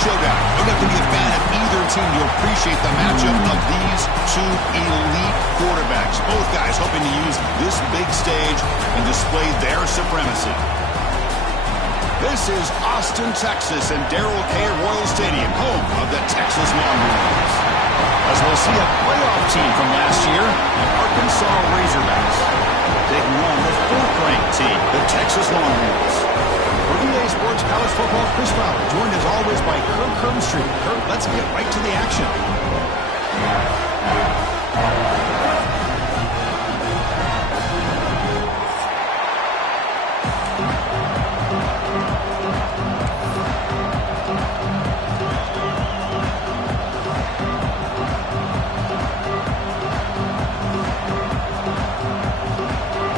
showdown. You don't have to be a fan of either team to appreciate the matchup of these two elite quarterbacks. Both guys hoping to use this big stage and display their supremacy. This is Austin, Texas, and Darrell K. Royal Stadium, home of the Texas Longhorns. As we'll see a playoff team from last year, the Arkansas Razorbacks, taking on the fourth-ranked team, the Texas Longhorns. For EA Sports College Football, Chris Fowler, joined as always by Kirk Herbstreit. Kirk, let's get right to the action.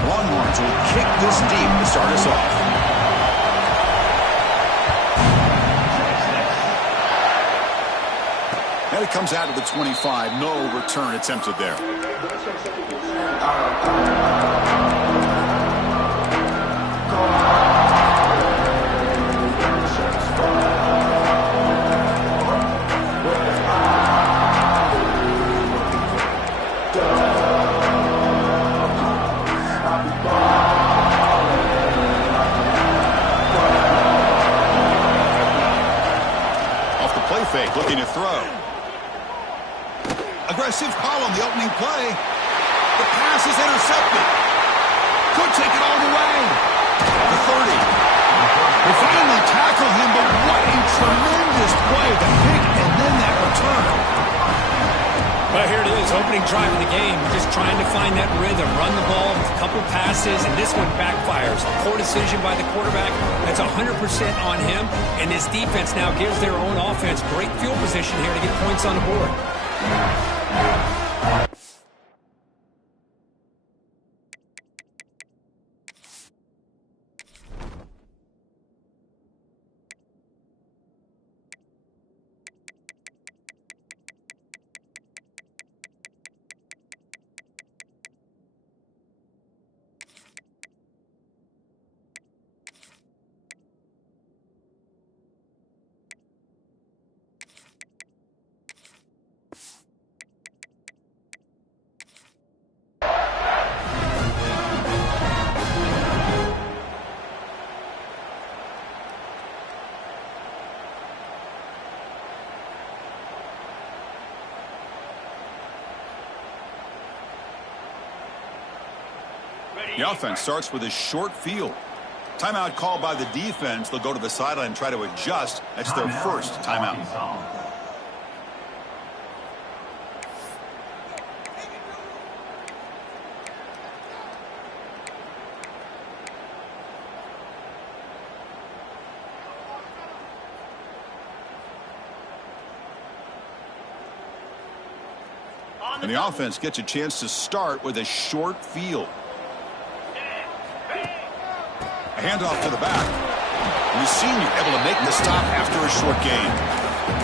Longhorns will kick this deep to start us off. And it comes out of the 25. No return attempted there. Off the play fake, looking to throw. Aggressive call on the opening play. The pass is intercepted. Could take it all the way. The 30. They finally tackle him, but what a tremendous play. The pick and then that return. Well, here it is, opening drive of the game. Just trying to find that rhythm, run the ball with a couple passes, and this one backfires. A poor decision by the quarterback. That's 100% on him, and this defense now gives their own offense great field position here to get points on the board. The offense starts with a short field. Timeout called by the defense. They'll go to the sideline and try to adjust. That's their first timeout. And the offense gets a chance to start with a short field. Handoff to the back. And the senior able to make the stop after a short gain.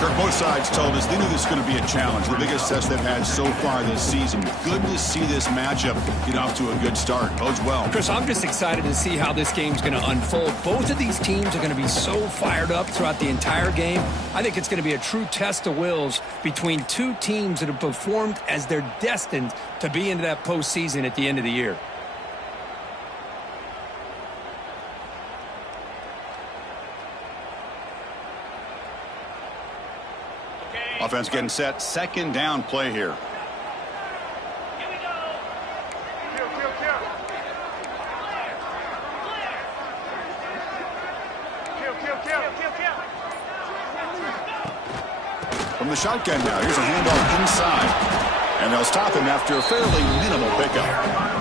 Kirk, both sides told us they knew this was going to be a challenge. The biggest test they've had so far this season. Good to see this matchup get off to a good start. Bodes well. Chris, I'm just excited to see how this game's going to unfold. Both of these teams are going to be so fired up throughout the entire game. I think it's going to be a true test of wills between two teams that have performed as they're destined to be into that postseason at the end of the year. Offense getting set. Second down play here. Here we go. From the shotgun now. Here's a handoff inside. And they'll stop him after a fairly minimal pickup.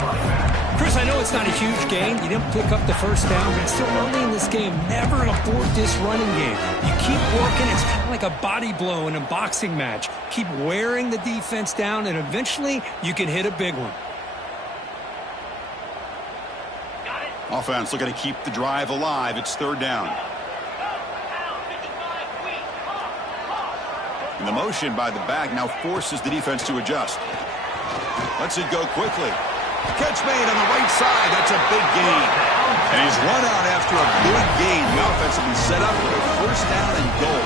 Chris, I know it's not a huge gain. You didn't pick up the first down, but it's still early in this game. Never abort this running game. You keep working. It's kind of like a body blow in a boxing match. Keep wearing the defense down, and eventually you can hit a big one. Offense looking to keep the drive alive. It's third down. And the motion by the back now forces the defense to adjust. Lets it go quickly. Catch made on the right side. That's a big gain. And he's run out after a big gain. The offense will be set up for a first down and goal.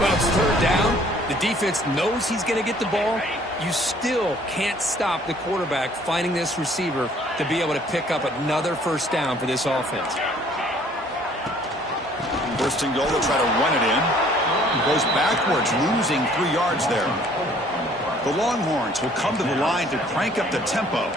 Well, it's third down. The defense knows he's going to get the ball. You still can't stop the quarterback finding this receiver to be able to pick up another first down for this offense. First and goal, they'll try to run it in. Goes backwards, losing 3 yards there. The Longhorns will come to the line to crank up the tempo.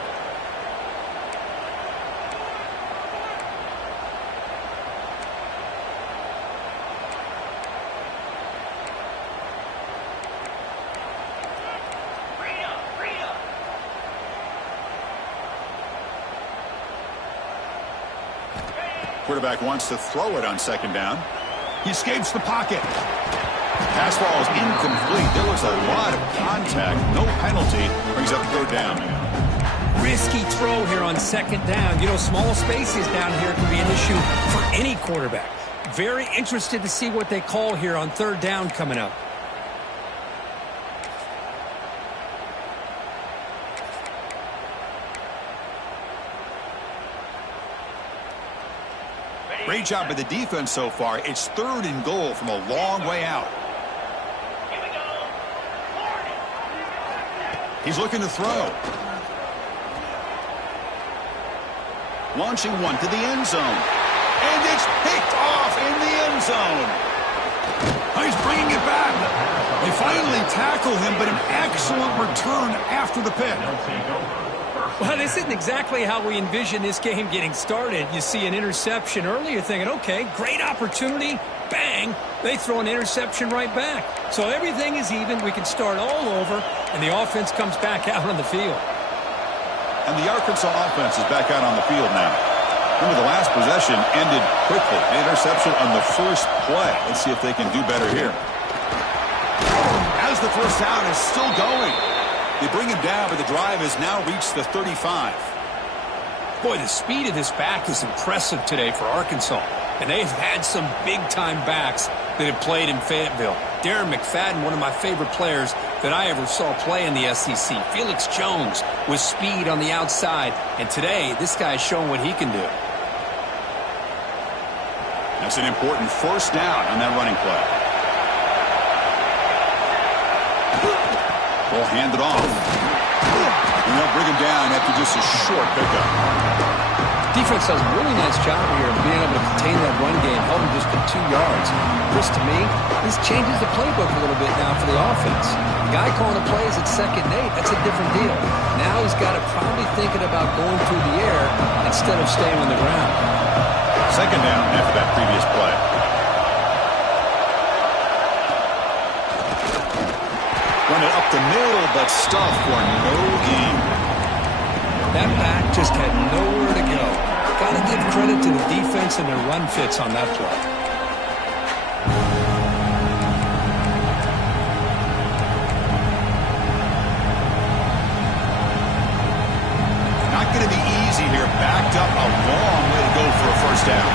Quarterback wants to throw it on second down. He escapes the pocket. Pass ball is incomplete. There was a lot of contact. No penalty. Brings up third down. Risky throw here on second down. You know, small spaces down here can be an issue for any quarterback. Very interested to see what they call here on third down coming up. Great job by the defense so far. It's third and goal from a long way out. Here we go. He's looking to throw. Launching one to the end zone. And it's picked off in the end zone. Oh, he's bringing it back. They finally tackle him, but an excellent return after the pick. Well, this isn't exactly how we envision this game getting started. You see an interception early, you're thinking, okay, great opportunity, bang, they throw an interception right back. So everything is even, we can start all over, and the offense comes back out on the field. And the Arkansas offense is back out on the field now. Remember, the last possession ended quickly. The interception on the first play. Let's see if they can do better here. As the first down is still going. They bring him down, but the drive has now reached the 35. Boy, the speed of this back is impressive today for Arkansas. And they've had some big-time backs that have played in Fayetteville. Darren McFadden, one of my favorite players that I ever saw play in the SEC. Felix Jones with speed on the outside. And today, this guy's showing what he can do. That's an important first down on that running play. They'll hand it off. And they'll bring him down after just a short pickup. Defense does a really nice job here of being able to contain that run game, held him just for 2 yards. Chris, to me, this changes the playbook a little bit now for the offense. The guy calling the plays at 2nd and 8, that's a different deal. Now he's got to probably thinking about going through the air instead of staying on the ground. Second down after that previous play. Run it up the middle, but stuff for no gain. That back just had nowhere to go. Got to give credit to the defense and their run fits on that play. Not going to be easy here. Backed up a long way to go for a first down.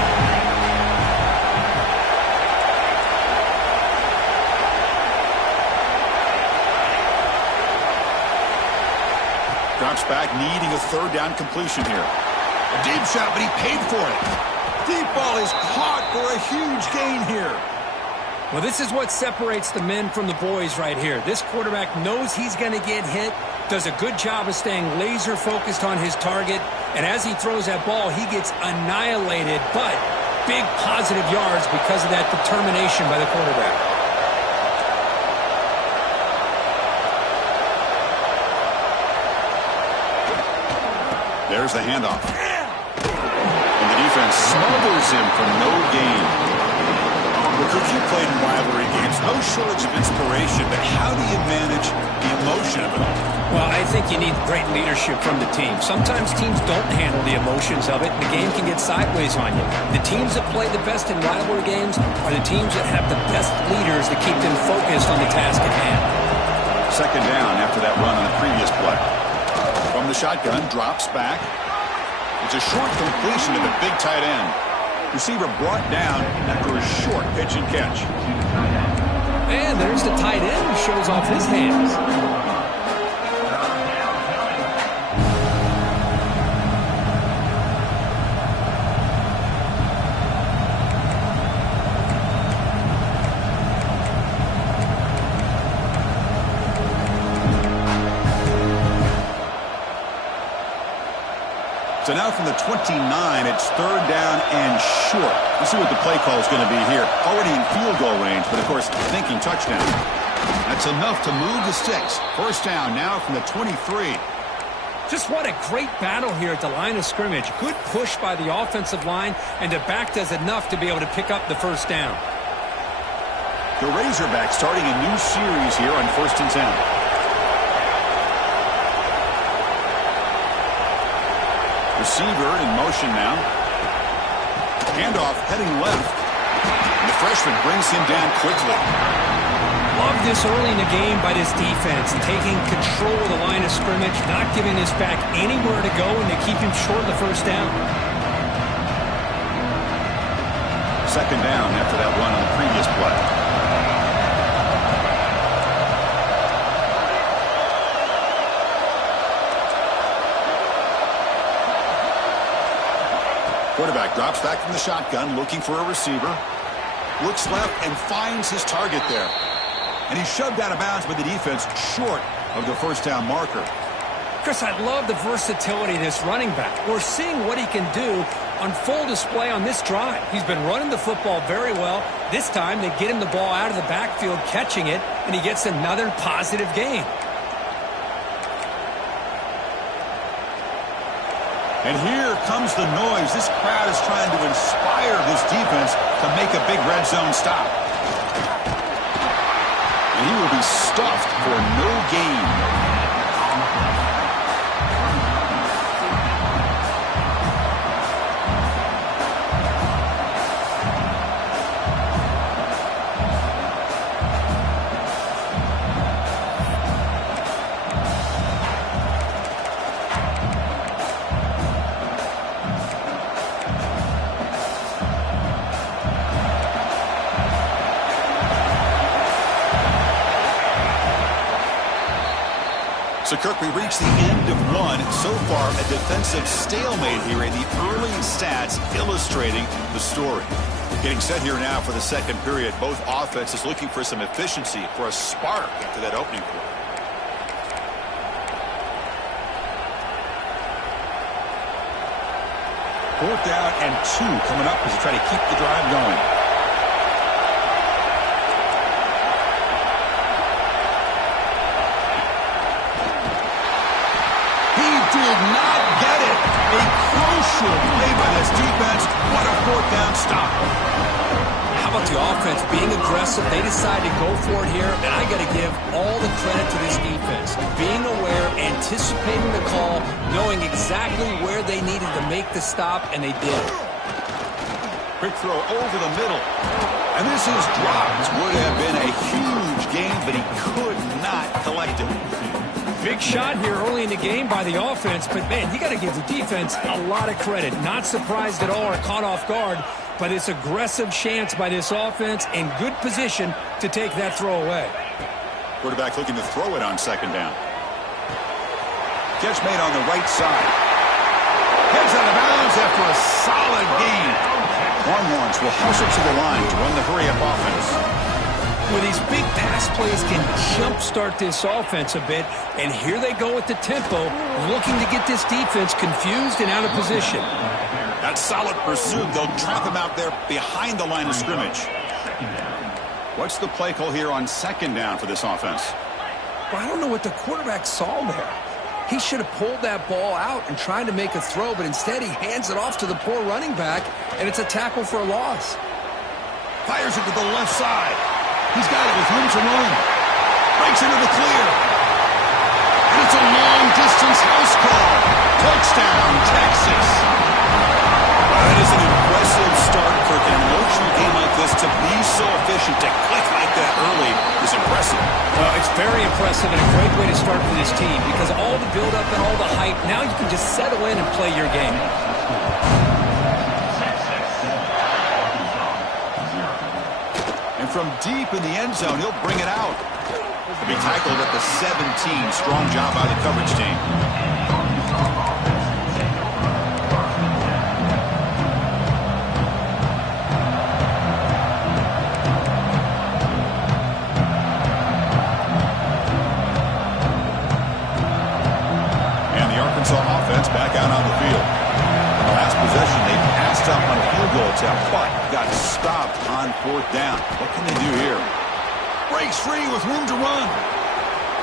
Drops back, needing a third down completion here. A deep shot, but he paid for it. Deep ball is caught for a huge gain here. Well, this is what separates the men from the boys right here. This quarterback knows he's going to get hit, does a good job of staying laser focused on his target, and as he throws that ball, he gets annihilated, but big positive yards because of that determination by the quarterback. There's the handoff. And the defense smothers him for no gain. Well, Coach, you played in rivalry games. No shortage of inspiration, but how do you manage the emotion of it all? Well, I think you need great leadership from the team. Sometimes teams don't handle the emotions of it, and the game can get sideways on you. The teams that play the best in rivalry games are the teams that have the best leaders to keep them focused on the task at hand. Second down after that run on the previous play. From the shotgun, drops back. It's a short completion to the big tight end. Receiver brought down after a short pitch and catch. And there's the tight end who shows off his hands. So now from the 29, it's 3rd down and short. Let's see what the play call is going to be here. Already in field goal range, but of course thinking touchdown. That's enough to move the sticks. 1st down now from the 23. Just what a great battle here at the line of scrimmage. Good push by the offensive line, and the back does enough to be able to pick up the 1st down. The Razorbacks starting a new series here on 1st and 10. Receiver in motion now. Handoff heading left. And the freshman brings him down quickly. Love this early in the game by this defense, taking control of the line of scrimmage, not giving this back anywhere to go, and they keep him short of the 1st down. 2nd down after that run on the previous play. Quarterback drops back from the shotgun, looking for a receiver. Looks left and finds his target there. And he's shoved out of bounds by the defense short of the 1st down marker. Chris, I love the versatility of this running back. We're seeing what he can do on full display on this drive. He's been running the football very well. This time they get him the ball out of the backfield, catching it, and he gets another positive gain. And here comes the noise. This crowd is trying to inspire this defense to make a big red zone stop. And he will be stuffed for no gain. So, Kirk, we reached the end of one. So far, a defensive stalemate here in the early stats illustrating the story. Getting set here now for the 2nd period. Both offenses looking for some efficiency, for a spark after that opening quarter. Fourth down and 2 coming up as they try to keep the drive going. Did not get it. A crucial play by this defense. What a 4th down stop. How about the offense being aggressive? They decided to go for it here, and I got to give all the credit to this defense. Being aware, anticipating the call, knowing exactly where they needed to make the stop, and they did. Quick throw over the middle. And this is dropped. Would have been a huge gain, but he could not collect it. Big shot here early in the game by the offense, but, man, you got to give the defense a lot of credit. Not surprised at all or caught off guard, but it's aggressive chance by this offense in good position to take that throw away. Quarterback looking to throw it on 2nd down. Catch made on the right side. Heads out of bounds after a solid gain. Longhorns will hustle to the line to run the hurry-up offense. Well, these big pass plays can jumpstart this offense a bit, and here they go with the tempo, looking to get this defense confused and out of position. That solid pursuit. They'll trap him out there behind the line of scrimmage. What's the play call here on 2nd down for this offense? Well, I don't know what the quarterback saw there. He should have pulled that ball out and tried to make a throw, but instead he hands it off to the poor running back, and it's a tackle for a loss. Fires it to the left side. He's got it with room to run. Breaks into the clear. And it's a long-distance house call. Touchdown, Texas. That is an impressive start for an emotional game like this. To be so efficient, to click like that early is impressive. It's very impressive and a great way to start for this team because all the build-up and all the hype, now you can just settle in and play your game. From deep in the end zone, he'll bring it out. He'll be tackled at the 17. Strong job by the coverage team. And the Arkansas offense back out on the field. concept, but got stopped on 4th down. What can they do here? Breaks free with room to run.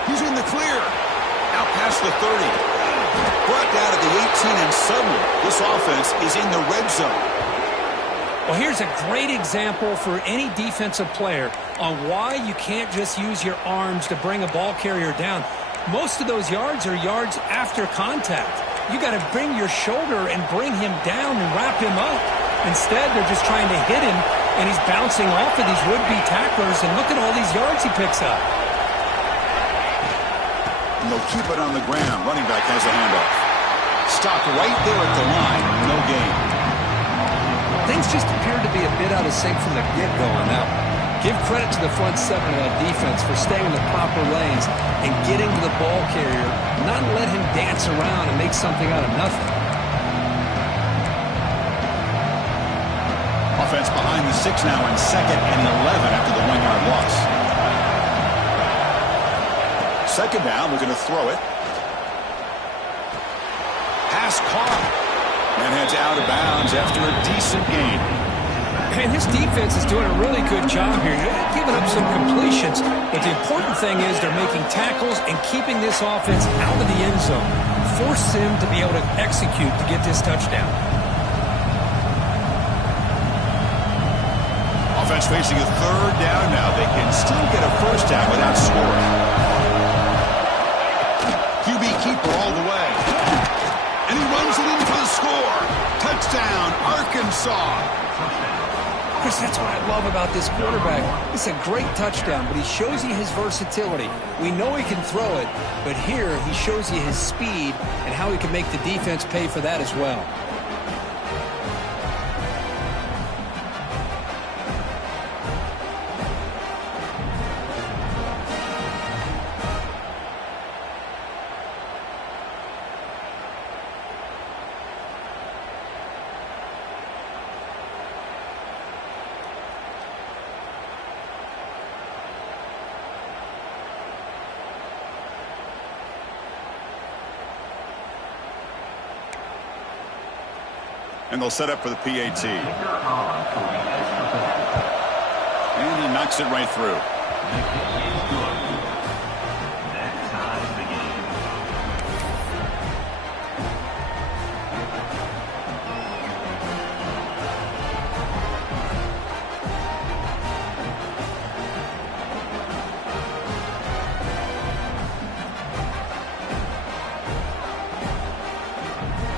He's in the clear. Out past the 30. Brought down at the 18, and suddenly this offense is in the red zone. Well, here's a great example for any defensive player on why you can't just use your arms to bring a ball carrier down. Most of those yards are yards after contact. You got to bring your shoulder and bring him down and wrap him up. Instead, they're just trying to hit him, and he's bouncing off of these would-be tacklers, and look at all these yards he picks up. And they'll keep it on the ground. Running back has a handoff. Stopped right there at the line. No gain. Things just appeared to be a bit out of sync from the get-go on that one. Give credit to the front seven of that defense for staying in the proper lanes and getting to the ball carrier, not let him dance around and make something out of nothing. Offense behind the 6 now in 2nd and 11 after the 1-yard loss. 2nd down, we're going to throw it. Pass caught. And heads out of bounds after a decent gain. And this defense is doing a really good job here. They're giving up some completions, but the important thing is they're making tackles and keeping this offense out of the end zone. Force them to be able to execute to get this touchdown. Offense facing a 3rd down now. They can still get a 1st down without scoring. QB keeper all the way. And he runs it in for the score. Touchdown, Arkansas. Chris, that's what I love about this quarterback. It's a great touchdown, but he shows you his versatility. We know he can throw it, but here he shows you his speed and how he can make the defense pay for that as well. And they'll set up for the PAT. And he knocks it right through.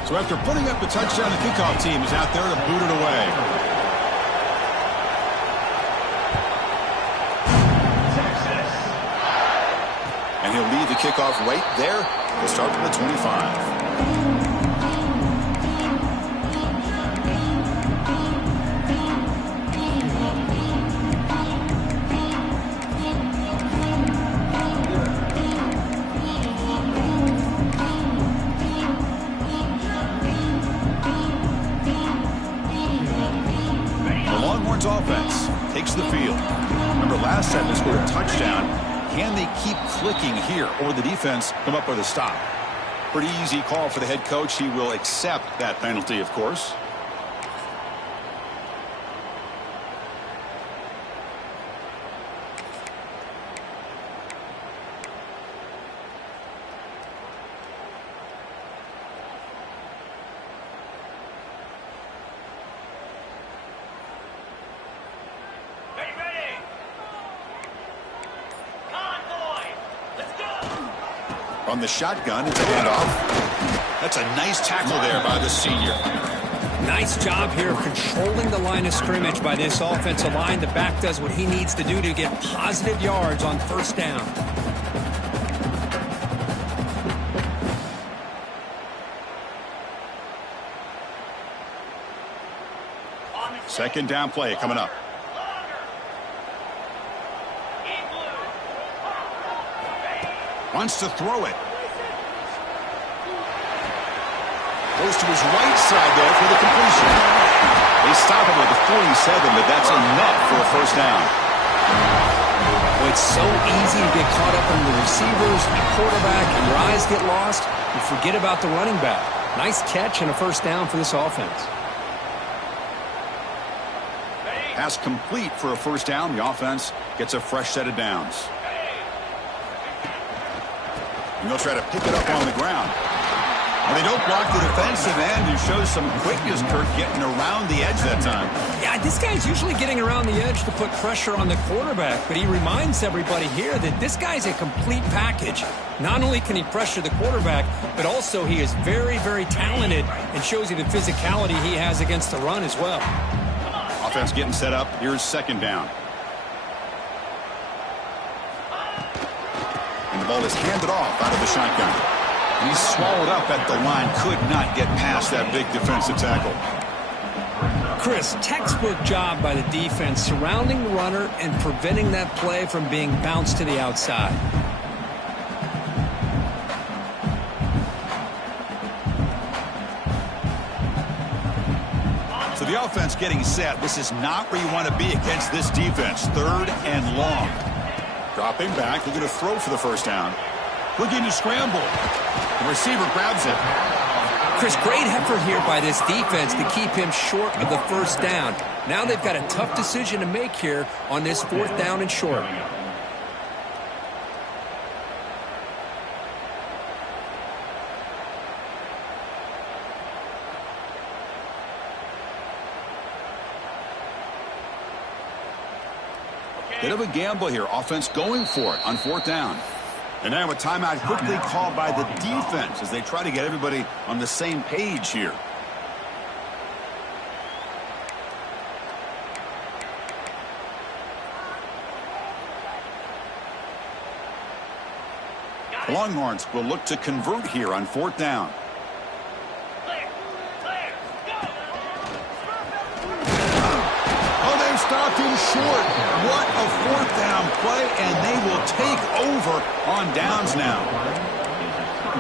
So after putting up the touchdown, the kickoff team is out there to boot it away. And he'll lead the kickoff right there. He'll start from the 25. Offense takes the field. Remember, last time they scored a touchdown. Can they keep clicking here, or the defense come up with a stop? Pretty easy call for the head coach. He will accept that penalty, of course. On the shotgun, it's a handoff. That's a nice tackle there by the senior. Nice job here of controlling the line of scrimmage by this offensive line. The back does what he needs to do to get positive yards on 1st down. Second down play coming up. Wants to throw it. Goes to his right side there for the completion. They stop him at the 47, but that's enough for a 1st down. Well, it's so easy to get caught up in the receivers, the quarterback, and your eyes get lost. You forget about the running back. Nice catch and a 1st down for this offense. Pass complete for a first down. The offense gets a fresh set of downs. And they'll try to pick it up on the ground. Well, they don't block the defensive end, who shows some quickness, Kirk, getting around the edge that time. Yeah, this guy's usually getting around the edge to put pressure on the quarterback, but he reminds everybody here that this guy's a complete package. Not only can he pressure the quarterback, but also he is very, very talented and shows you the physicality he has against the run as well. Offense getting set up. Here's second down. And the ball is handed off out of the shotgun. He's swallowed up at the line. Could not get past that big defensive tackle. Chris, textbook job by the defense surrounding the runner and preventing that play from being bounced to the outside. So the offense getting set. This is not where you want to be against this defense. Third and long. Dropping back. They're going to throw for the first down. Looking to scramble. The receiver grabs it. Chris, great effort here by this defense to keep him short of the first down. Now they've got a tough decision to make here on this fourth down and short. Bit of a gamble here. Offense going for it on fourth down. And now a timeout quickly called by the defense as they try to get everybody on the same page here. The Longhorns will look to convert here on fourth down. Oh, they've stopped him short. What a fourth down play, and they will take over on downs now.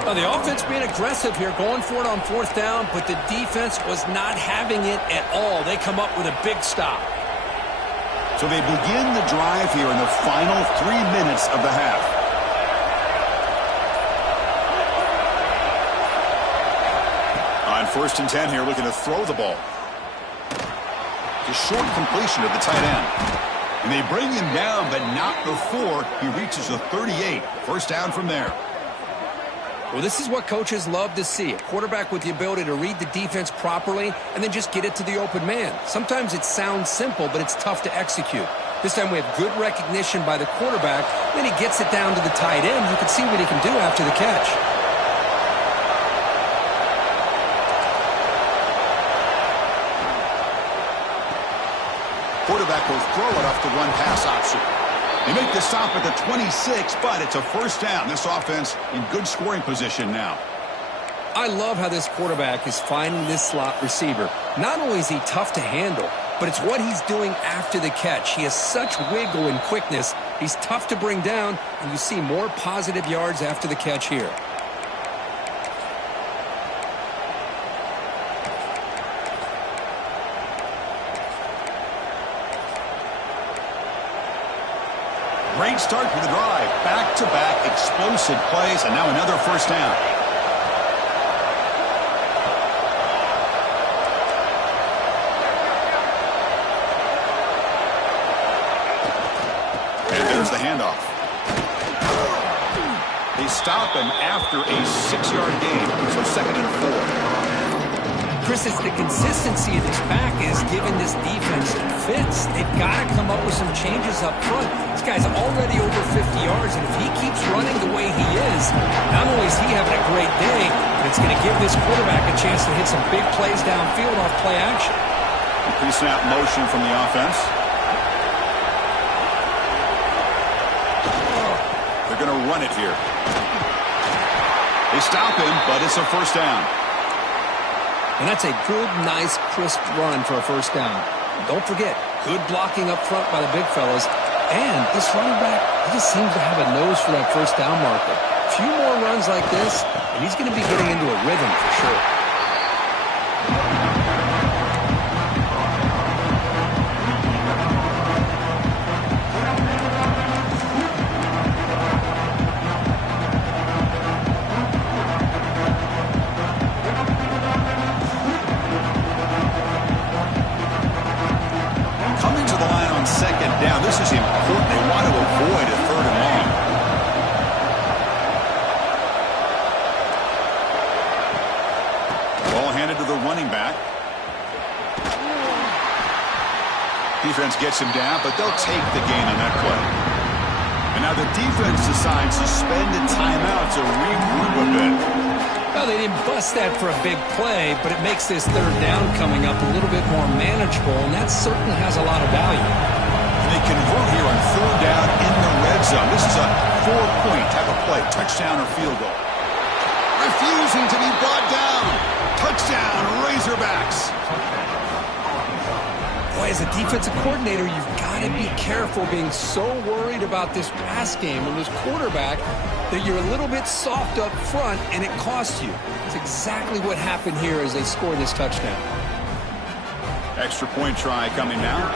Well, the offense being aggressive here, going for it on fourth down, but the defense was not having it at all. They come up with a big stop. So they begin the drive here in the final 3 minutes of the half. On 1st and 10 here, looking to throw the ball. Just short completion of the tight end. And they bring him down, but not before he reaches the 38. First down from there. Well, this is what coaches love to see. A quarterback with the ability to read the defense properly and then just get it to the open man. Sometimes it sounds simple, but it's tough to execute. This time we have good recognition by the quarterback. Then he gets it down to the tight end. You can see what he can do after the catch. Quarterback will throw it off the run-pass option. They make the stop at the 26, but it's a first down. This offense in good scoring position now. I love how this quarterback is finding this slot receiver. Not only is he tough to handle, but it's what he's doing after the catch. He has such wiggle and quickness. He's tough to bring down, and you see more positive yards after the catch here. Great start to the drive. Back-to-back explosive plays, and now another first down. And there's the handoff. They stop him after a 6-yard gain, so 2nd and 4. Chris, it's the consistency of this pack is giving this defense fits. They've got to come up with some changes up front. This guy's already over 50 yards, and if he keeps running the way he is, not only is he having a great day, but it's going to give this quarterback a chance to hit some big plays downfield off play action. Pre-snap motion from the offense. They're going to run it here. They stop him, but it's a first down. And that's a good, nice, crisp run for a first down. Don't forget, good blocking up front by the big fellas. And this running back, he just seems to have a nose for that first down marker. A few more runs like this, and he's going to be getting into a rhythm for sure. second down. This is important. They want to avoid a third and long. Ball handed to the running back. Defense gets him down, but they'll take the gain on that play. And now the defense decides to spend a timeout to regroup a bit. Well, they didn't bust that for a big play, but it makes this third down coming up a little bit more manageable, and that certainly has a lot of value. And they convert here on third down in the red zone. This is a 4-point type of play, touchdown or field goal. Refusing to be brought down. Touchdown, Razorbacks. Boy, as a defensive coordinator, you've got to be careful being so worried about this pass game and this quarterback that you're a little bit soft up front, and it costs you. It's exactly what happened here as they score this touchdown. Extra point try coming now.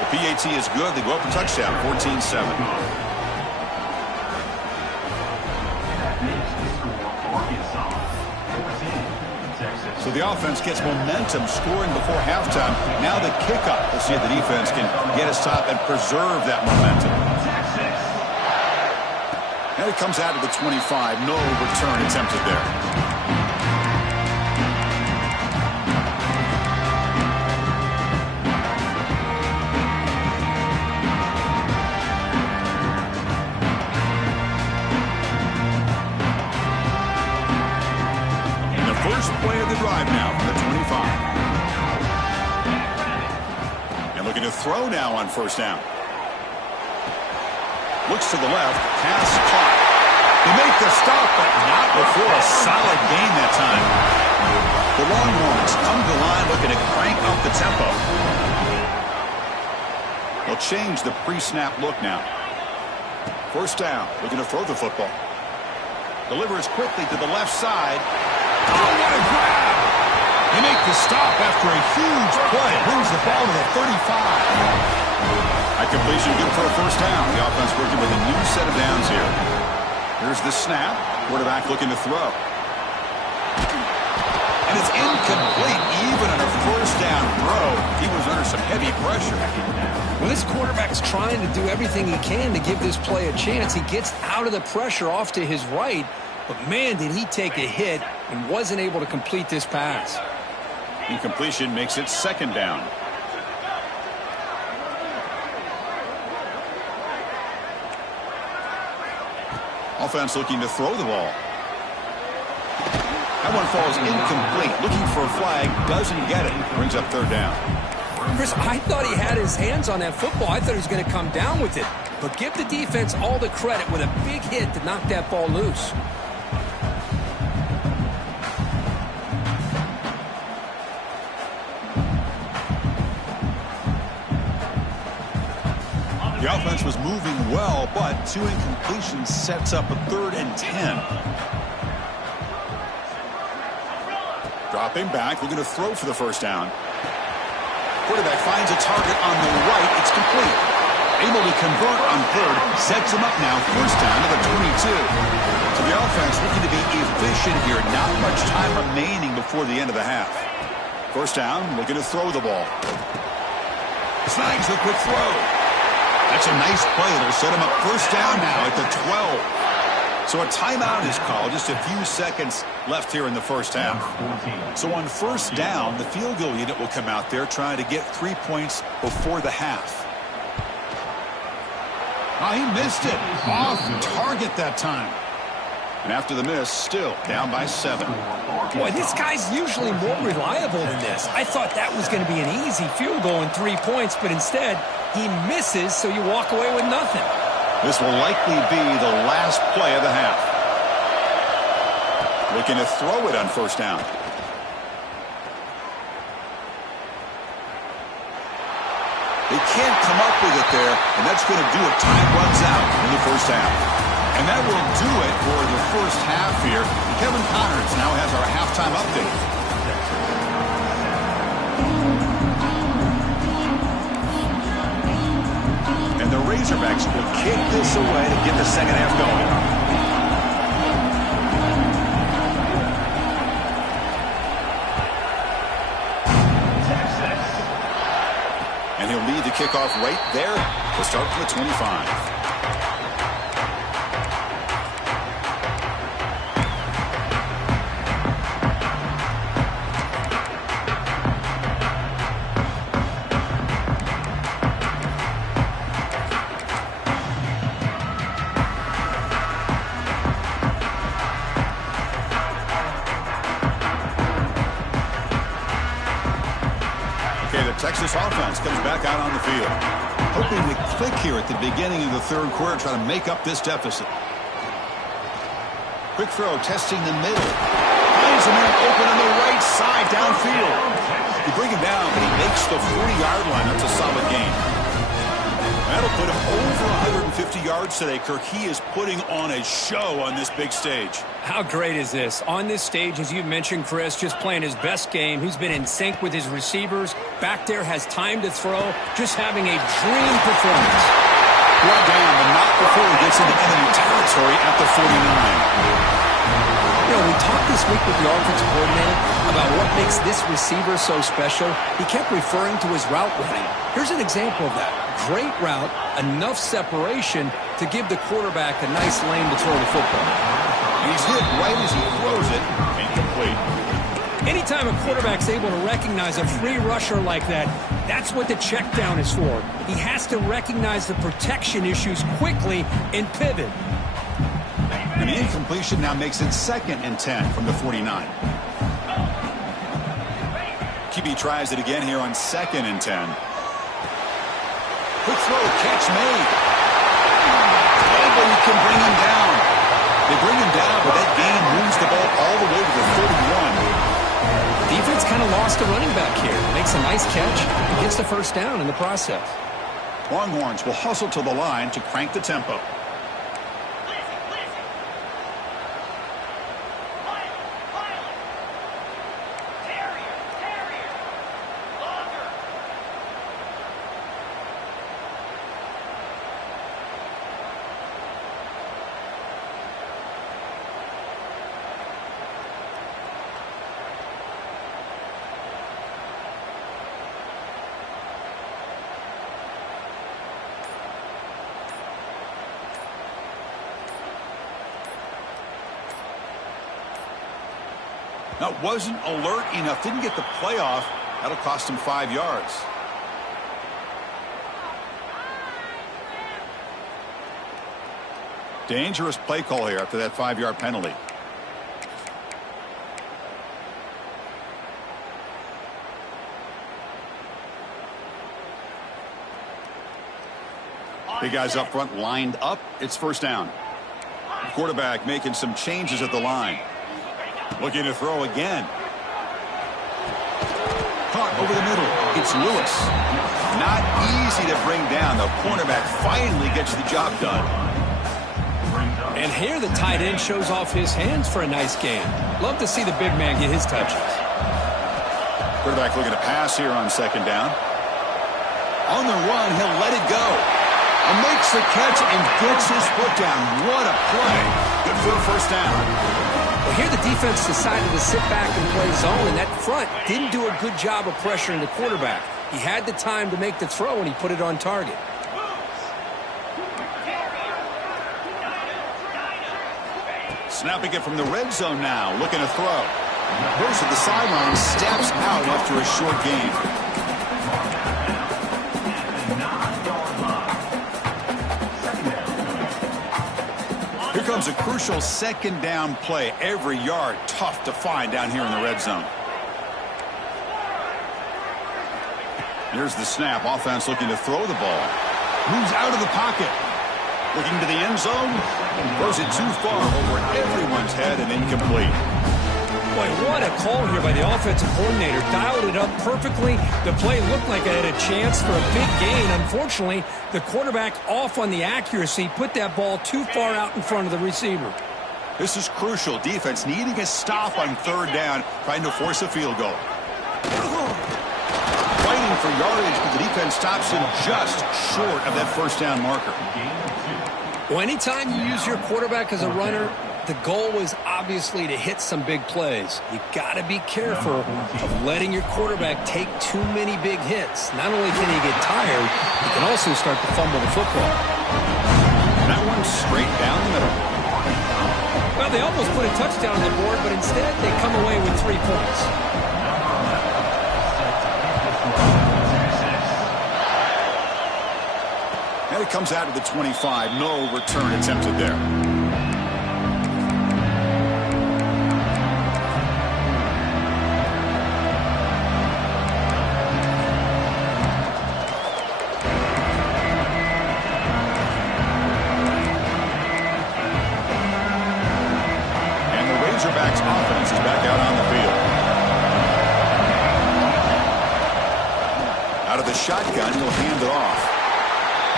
The PAT is good. They go up for touchdown, 14-7. So the offense gets momentum scoring before halftime. Now the kickoff. We'll see if the defense can get a stop and preserve that momentum. And it comes out of the 25. No return attempted there. First play of the drive now from the 25. And looking to throw now on first down. Looks to the left. Pass caught. They make the stop, but not before a solid gain that time. The Longhorns come to the line looking to crank up the tempo. They'll change the pre-snap look now. First down. Looking to throw the football. Delivers quickly to the left side. Oh, what a grab! They make the stop after a huge play. Brings the ball to the 35. That completion good for a first down. The offense working with a new set of downs here. Here's the snap. Quarterback looking to throw. And it's incomplete. Even on a first down throw, he was under some heavy pressure. Well, this quarterback's trying to do everything he can to give this play a chance. He gets out of the pressure off to his right. But, man, did he take a hit and wasn't able to complete this pass. Incompletion makes it second down. Offense looking to throw the ball. That one falls incomplete. Looking for a flag. Doesn't get it. Brings up third down. Chris, I thought he had his hands on that football. I thought he was going to come down with it. But give the defense all the credit with a big hit to knock that ball loose. The offense was moving well, but two incompletions sets up a 3rd and 10. Dropping back, looking to throw for the first down. Quarterback finds a target on the right. It's complete. Able to convert on third. Sets him up now. First down to the 22. So the offense looking to be efficient here. Not much time remaining before the end of the half. First down, looking to throw the ball. Snags the quick throw. That's a nice play. It'll set him up first down now at the 12. So a timeout is called. Just a few seconds left here in the first half. So on first down, the field goal unit will come out there trying to get 3 points before the half. Oh, he missed it. Off target that time. And after the miss, still down by 7. Boy, this guy's usually more reliable than this. I thought that was going to be an easy field goal in 3 points, but instead he misses, so you walk away with nothing. This will likely be the last play of the half. Looking to throw it on first down. They can't come up with it there, and that's going to do it. Time runs out in the first half. And that will do it for the first half here. Kevin Connors now has our halftime update. And the Razorbacks will kick this away to get the second half going. And he'll lead the kickoff right there to start from the 25. Texas offense comes back out on the field, hoping to click here at the beginning of the third quarter, try to make up this deficit. Quick throw, testing the middle. Finds a man open on the right side, downfield. You bring him down, but he makes the 40-yard line. That's a solid gain. That'll put him over 150 yards today, Kirk. He is putting on a show on this big stage. How great is this? On this stage, as you mentioned, Chris, just playing his best game. He's been in sync with his receivers. Back there, has time to throw. Just having a dream performance. Brought down, but not before he gets into enemy territory at the 49. You know, we talked this week with the offensive coordinator about what makes this receiver so special. He kept referring to his route running. Here's an example of that. Great route, enough separation to give the quarterback a nice lane to throw the football. And he's hit right as he throws it. Incomplete. Anytime a quarterback's able to recognize a free rusher like that, that's what the check down is for. He has to recognize the protection issues quickly and pivot. And the incompletion now makes it 2nd and 10 from the 49. QB tries it again here on 2nd and 10. Quick throw, catch made. Nobody can bring him down. They bring him down, but that gain moves the ball all the way to the 31. Defense kind of lost a running back here. Makes a nice catch and gets the first down in the process. Longhorns will hustle to the line to crank the tempo. Now, wasn't alert enough, didn't get the playoff. That'll cost him 5 yards. Dangerous play call here after that 5-yard penalty. Big guys up front lined up. It's first down. The quarterback making some changes at the line. Looking to throw again. Caught over the middle. It's Lewis. Not easy to bring down. The cornerback finally gets the job done. And here the tight end shows off his hands for a nice gain. Love to see the big man get his touches. Quarterback looking to pass here on 2nd down. On the run, he'll let it go. And makes the catch and gets his foot down. What a play. Good for a first down. Well, here the defense decided to sit back and play zone, and that front didn't do a good job of pressuring the quarterback. He had the time to make the throw, and he put it on target. Snapping it from the red zone now, looking to throw. Goes to the sideline, steps out after a short gain. Comes a crucial 2nd down play. Every yard tough to find down here in the red zone. Here's the snap. Offense looking to throw the ball. Moves out of the pocket. Looking to the end zone. Throws it too far over everyone's head and incomplete. Boy, what a call here by the offensive coordinator. Dialed it up perfectly. The play looked like it had a chance for a big gain. Unfortunately, the quarterback off on the accuracy, put that ball too far out in front of the receiver. This is crucial. Defense needing a stop on 3rd down, trying to force a field goal. Fighting for yardage, but the defense stops him just short of that first down marker. Well, anytime you use your quarterback as a runner, The goal is obviously to hit some big plays. You got to be careful of letting your quarterback take too many big hits. Not only can he get tired, he can also start to fumble the football. That one straight down the middle. Well, they almost put a touchdown on the board, but instead they come away with 3 points. And it comes out of the 25. No return attempted there. Razorbacks offense is back out on the field. Out of the shotgun, he'll hand it off.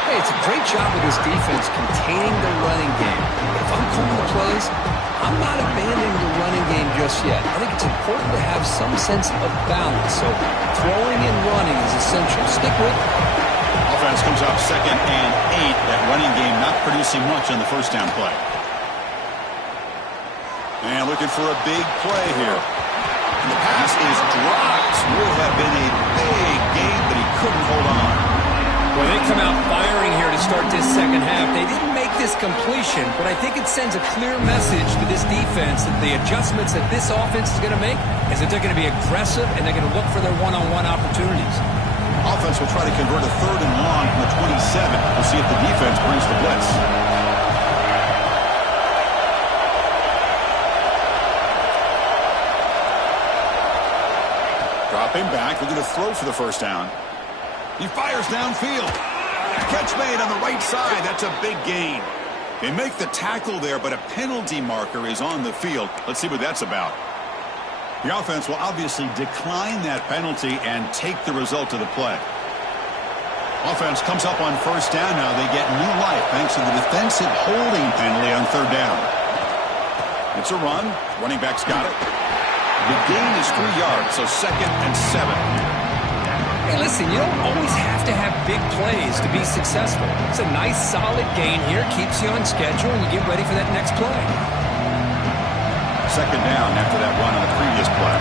Hey, it's a great job of this defense containing the running game. But if I'm calling the plays, I'm not abandoning the running game just yet. I think it's important to have some sense of balance. So throwing and running is essential. Stick with it. Offense comes up 2nd and 8. That running game not producing much on the first down play. And looking for a big play here. And the pass is dropped. Would have been a big gain, but he couldn't hold on. Well, they come out firing here to start this second half. They didn't make this completion, but I think it sends a clear message to this defense that the adjustments that this offense is going to make is that they're going to be aggressive and they're going to look for their one-on-one opportunities. Offense will try to convert a 3rd and long from the 27. We'll see if the defense brings the blitz. Dropping back, looking to throw for the first down. He fires downfield. Catch made on the right side. That's a big gain. They make the tackle there, but a penalty marker is on the field. Let's see what that's about. The offense will obviously decline that penalty and take the result of the play. Offense comes up on first down now. They get new life thanks to the defensive holding penalty on 3rd down. It's a run. Running back's got it. The gain is 3 yards, so 2nd and 7. Hey, listen, you don't always have to have big plays to be successful. It's a nice, solid gain here. Keeps you on schedule, and you get ready for that next play. 2nd down after that run on the previous play.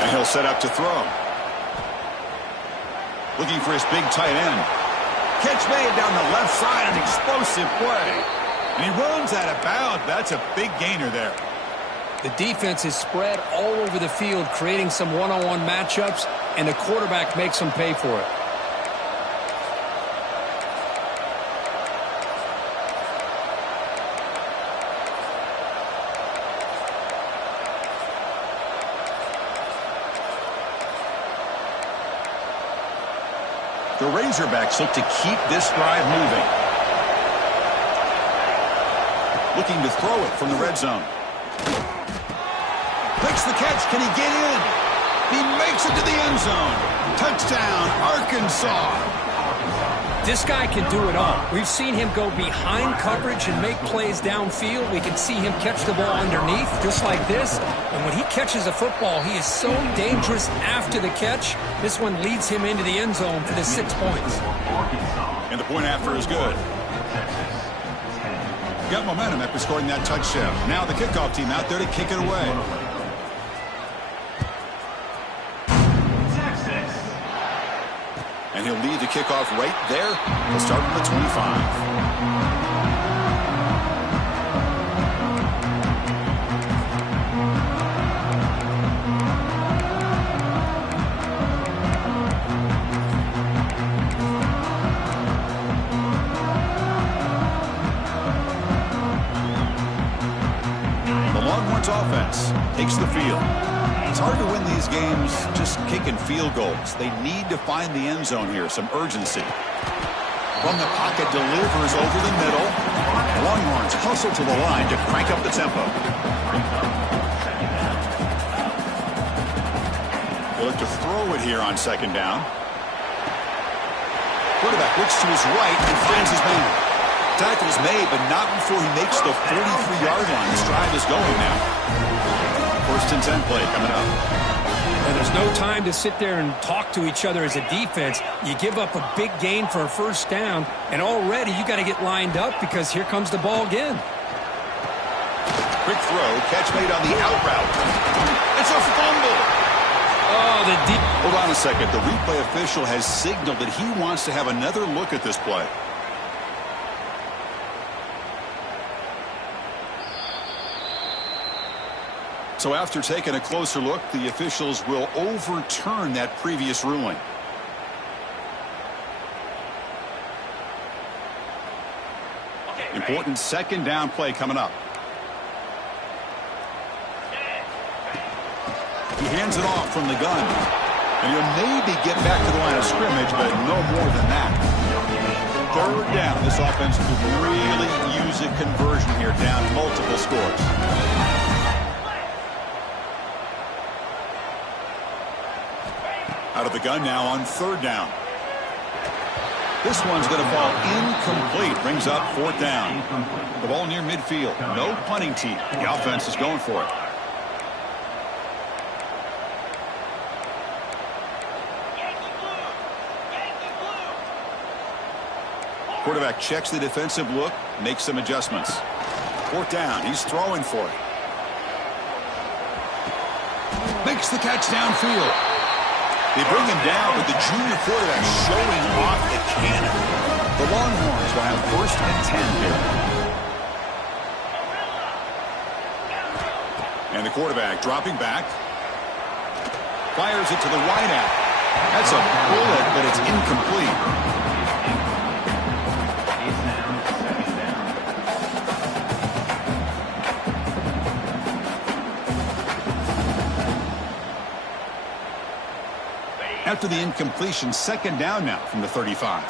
And he'll set up to throw. Looking for his big tight end. Catch made down the left side, an explosive play. And he runs out of bounds. That's a big gainer there. The defense is spread all over the field, creating some one-on-one matchups, and the quarterback makes them pay for it. The Razorbacks look to keep this drive moving. Looking to throw it from the red zone. Makes the catch. Can he get in? He makes it to the end zone. Touchdown, Arkansas. This guy can do it all. We've seen him go behind coverage and make plays downfield. We can see him catch the ball underneath, just like this. And when he catches a football, he is so dangerous after the catch. This one leads him into the end zone for the 6 points. And the point after is good. Got momentum after scoring that touchdown. Now the kickoff team out there to kick it away. And he'll lead the kickoff right there. He'll start from the 25. Offense takes the field. It's hard to win these games just kicking field goals. They need to find the end zone here, some urgency. From the pocket, delivers over the middle. The Longhorns hustle to the line to crank up the tempo. They look to throw it here on 2nd down. Quarterback looks to his right and finds his man. Tackle's made, but not before he makes the 43-yard line. This drive is going now. 1st and 10 play coming up. And there's no time to sit there and talk to each other as a defense. You give up a big gain for a first down, and already you got to get lined up because here comes the ball again. Quick throw, catch made on the out route. It's a fumble. Oh, the deep. Hold on a second. The replay official has signaled that he wants to have another look at this play. So after taking a closer look, the officials will overturn that previous ruling. Important second down play coming up. He hands it off from the gun. And he'll maybe get back to the line of scrimmage, but no more than that. Third down. This offense could really use a conversion here, down multiple scores. Out of the gun now on third down. This one's going to fall incomplete. Brings up fourth down. The ball near midfield. No punting team. The offense is going for it. Quarterback checks the defensive look, makes some adjustments. Fourth down. He's throwing for it. Makes the catch downfield. They bring him down, but the junior quarterback showing off the cannon. The Longhorns will have first and 10 here. And the quarterback dropping back. Fires it to the wideout. That's a bullet, but it's incomplete. After the incompletion, second down now from the 35.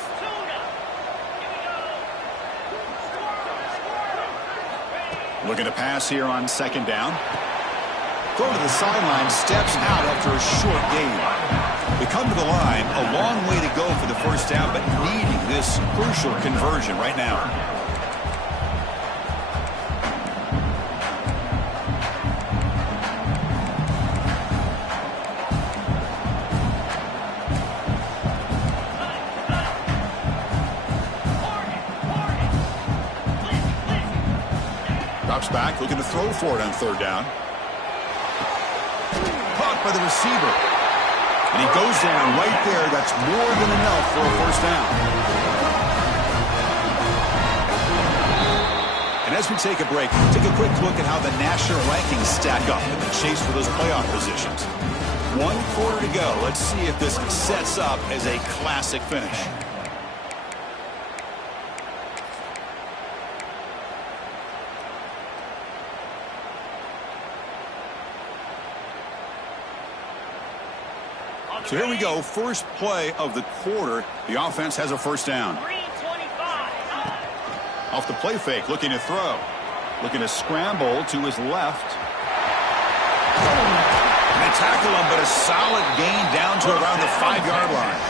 Looking to pass here on second down. Throw to the sideline, steps out after a short gain. They come to the line, a long way to go for the first down, but needing this crucial conversion right now. Drops back, looking to throw for it on third down. Caught by the receiver. And he goes down right there. That's more than enough for a first down. And as we take a break, take a quick look at how the national rankings stack up in the chase for those playoff positions. 1 quarter to go. Let's see if this sets up as a classic finish. So here we go, first play of the quarter. The offense has a first down. Off the play fake, looking to throw. Looking to scramble to his left. And they tackle him, but a solid gain down to around the 5-yard line.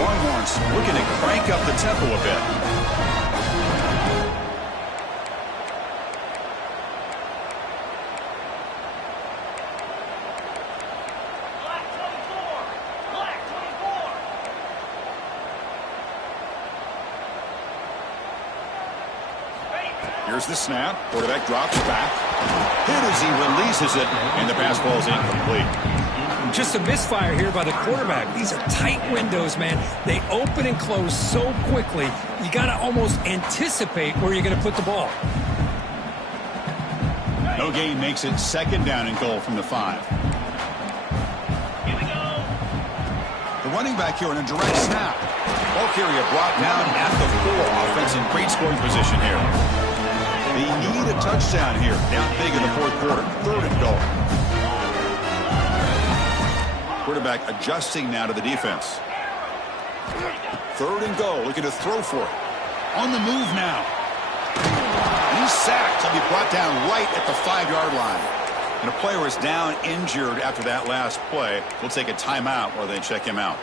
Longhorns looking to crank up the tempo a bit. Here's the snap. Quarterback drops back. Hit as he releases it, and the pass ball is incomplete. Just a misfire here by the quarterback. These are tight windows, man. They open and close so quickly, you got to almost anticipate where you're going to put the ball. No gain makes it second down and goal from the 5. Here we go. The running back here in a direct snap. Ball carrier brought down at the 4. Offense in great scoring position here. They need a touchdown here. Down big in the fourth quarter. Third and goal. Quarterback adjusting now to the defense. Third and goal. Looking to throw for it. On the move now. And he's sacked. He'll be brought down right at the 5-yard line. And a player is down injured after that last play. We'll take a timeout while they check him out.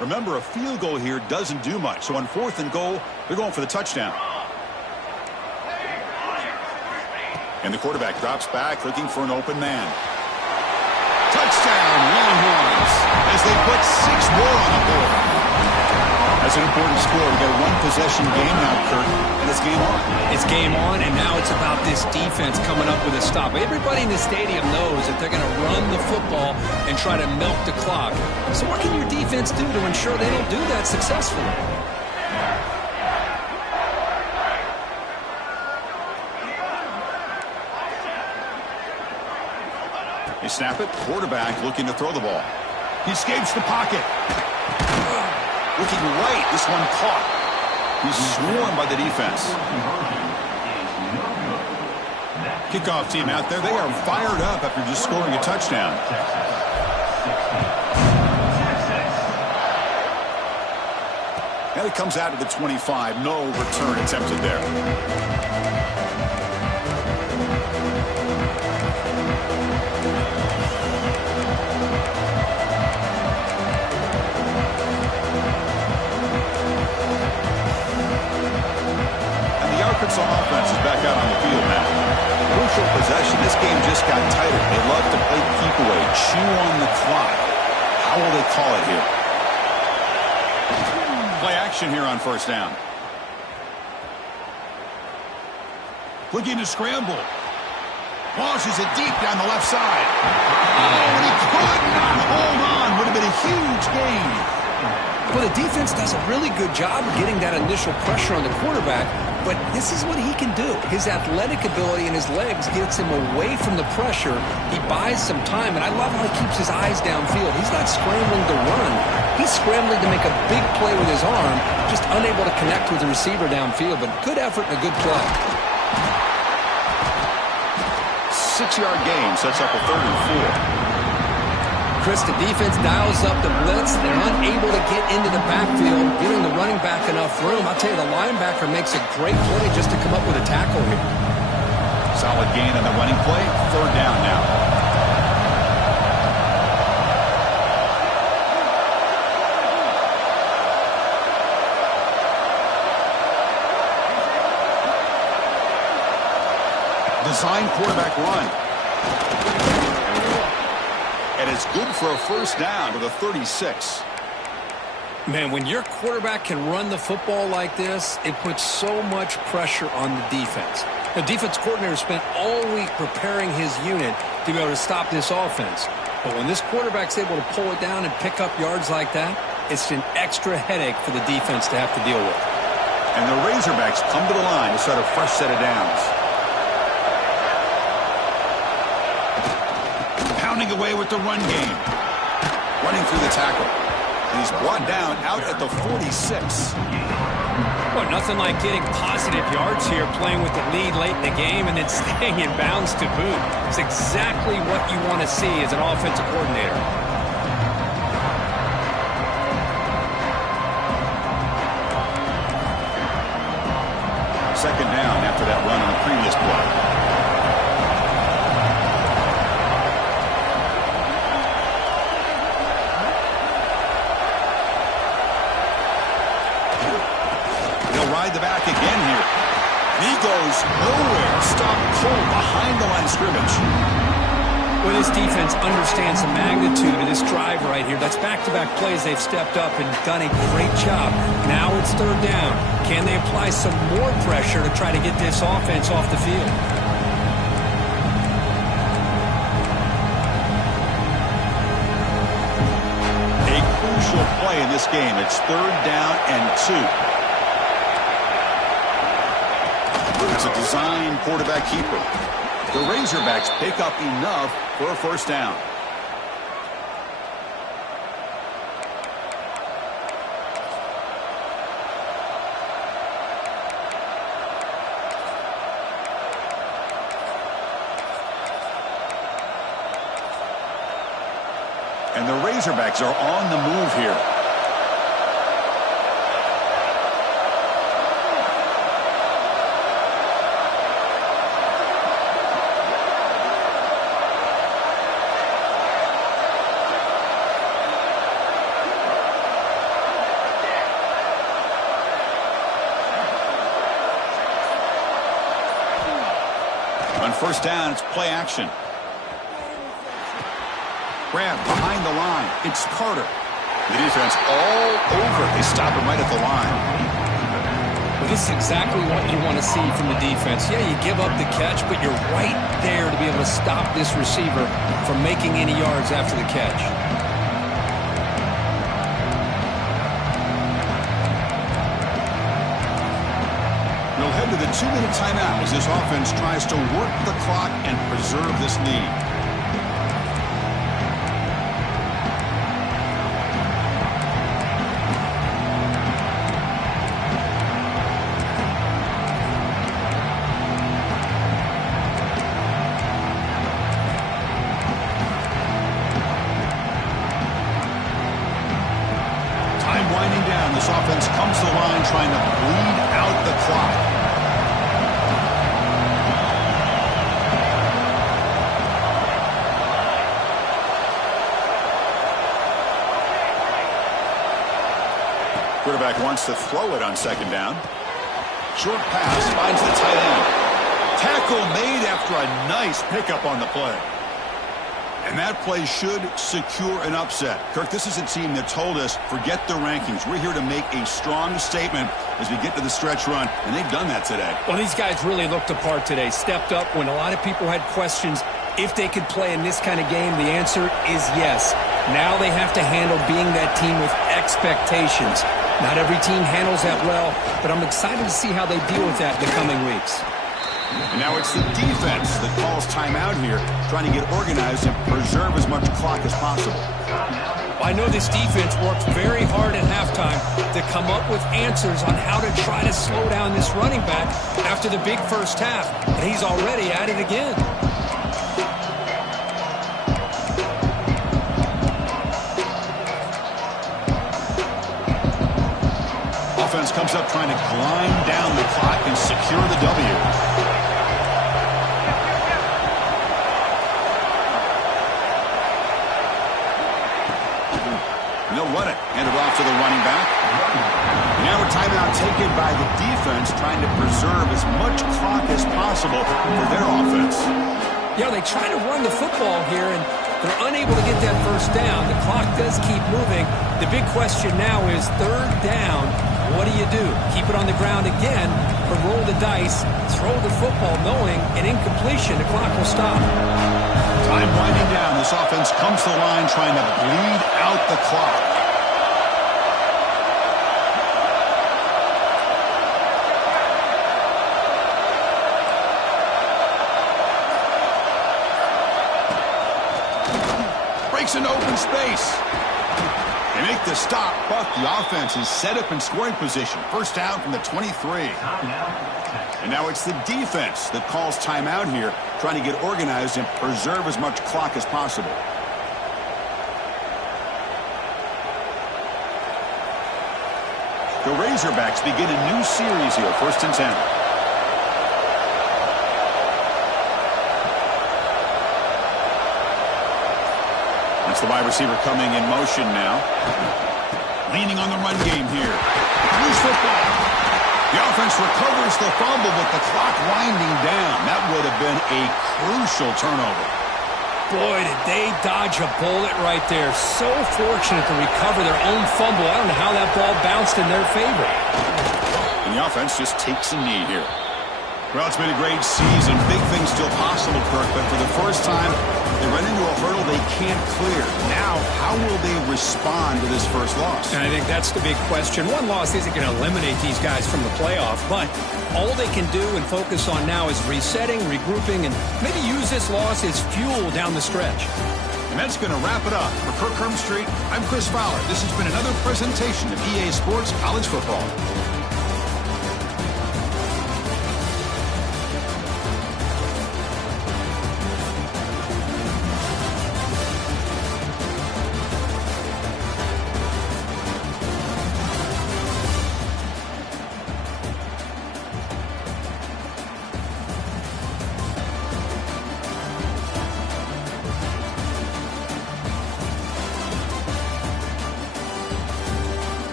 Remember, a field goal here doesn't do much. So on 4th and goal, they're going for the touchdown. And the quarterback drops back, looking for an open man. Touchdown, Longhorns, as they put 6 more on the board. That's an important score. We've got a one-possession game now, Kirk, and it's game on. It's game on, and now it's about this defense coming up with a stop. Everybody in the stadium knows that they're going to run the football and try to milk the clock. So what can your defense do to ensure they don't do that successfully? They snap it. Quarterback looking to throw the ball. He escapes the pocket. Looking right. This one caught. He's swarmed by the defense. Kickoff team out there. They are fired up after just scoring a touchdown. And it comes out to the 25. No return attempted there. Arkansas offense is back out on the field now. Crucial possession. This game just got tighter. They love to play keep away, chew on the clock. How will they call it here? Play action here on 1st down. Looking to scramble. Launches it deep down the left side. Oh, and he could not hold on. Would have been a huge gain. Well, the defense does a really good job of getting that initial pressure on the quarterback, but this is what he can do. His athletic ability and his legs gets him away from the pressure. He buys some time, and I love how he keeps his eyes downfield. He's not scrambling to run. He's scrambling to make a big play with his arm, just unable to connect with the receiver downfield, but good effort and a good play. 6-yard gain sets up a 3rd and 4. Chris, the defense dials up the blitz. They're unable to get into the backfield, giving the running back enough room. I'll tell you, the linebacker makes a great play just to come up with a tackle here. Solid gain on the running play. 3rd down now. Design quarterback run. And it's good for a 1st down to the 36. Man, when your quarterback can run the football like this, it puts so much pressure on the defense. The defense coordinator spent all week preparing his unit to be able to stop this offense. But when this quarterback's able to pull it down and pick up yards like that, it's an extra headache for the defense to have to deal with. And the Razorbacks come to the line to start a fresh set of downs. Pounding away with the run game. Running through the tackle. And he's brought down out at the 46. Well, nothing like getting positive yards here, playing with the lead late in the game, and then staying in bounds to boot. It's exactly what you want to see as an offensive coordinator. Second down after that run on the previous play. Ride the back again here. And he goes nowhere. Stopped cold behind the line of scrimmage. Well, this defense understands the magnitude of this drive right here. That's back-to-back plays. They've stepped up and done a great job. Now it's 3rd down. Can they apply some more pressure to try to get this offense off the field? A crucial play in this game. It's 3rd down and 2. As a design quarterback keeper, the Razorbacks pick up enough for a 1st down. And the Razorbacks are on the move here. first down. It's play action. Grab behind the line. It's Carter. The defense all over. They stop him right at the line. Well, this is exactly what you want to see from the defense. Yeah, you give up the catch, but you're right there to be able to stop this receiver from making any yards after the catch. We'll head to the 2-minute timeout as this offense tries to work the clock and preserve this lead. This offense comes to the line trying to bleed out the clock. Quarterback wants to throw it on second down. Short pass finds the tight end. Tackle made after a nice pickup on the play. And that play should secure an upset. Kirk, this is a team that told us, forget the rankings. We're here to make a strong statement as we get to the stretch run, and they've done that today. Well, these guys really looked apart today, stepped up when a lot of people had questions if they could play in this kind of game. The answer is yes. Now they have to handle being that team with expectations. Not every team handles that well, but I'm excited to see how they deal with that in the coming weeks. And now it's the defense that calls timeout here, trying to get organized and preserve as much clock as possible. I know this defense worked very hard at halftime to come up with answers on how to try to slow down this running back after the big first half. And he's already at it again. Offense comes up trying to grind down the clock and secure the W. They'll run it. Hand it off to the running back. Now a timeout taken by the defense, trying to preserve as much clock as possible for their offense. Yeah, they try to run the football here, and they're unable to get that first down. The clock does keep moving. The big question now is third down. What do you do? Keep it on the ground again, or roll the dice, throw the football, knowing an incompletion, the clock will stop. Time winding down. This offense comes to the line trying to bleed out the clock. Breaks into open space. They make the stop, but the offense is set up in scoring position. First down from the 23. And now it's the defense that calls timeout here, trying to get organized and preserve as much clock as possible. The Razorbacks begin a new series here, 1st and 10. That's the wide receiver coming in motion now. Leaning on the run game here. Loose football. The offense recovers the fumble, but the clock winding down. That would have been a crucial turnover. Boy, did they dodge a bullet right there. So fortunate to recover their own fumble. I don't know how that ball bounced in their favor. And the offense just takes a knee here. Well, it's been a great season. Big things still possible, Kirk, but for the first time, they run into a hurdle they can't clear. Now, how will they respond to this first loss? And I think that's the big question. One loss isn't going to eliminate these guys from the playoff, but all they can do and focus on now is resetting, regrouping, and maybe use this loss as fuel down the stretch. And that's going to wrap it up. For Kirk Street, I'm Chris Fowler. This has been another presentation of EA Sports College Football.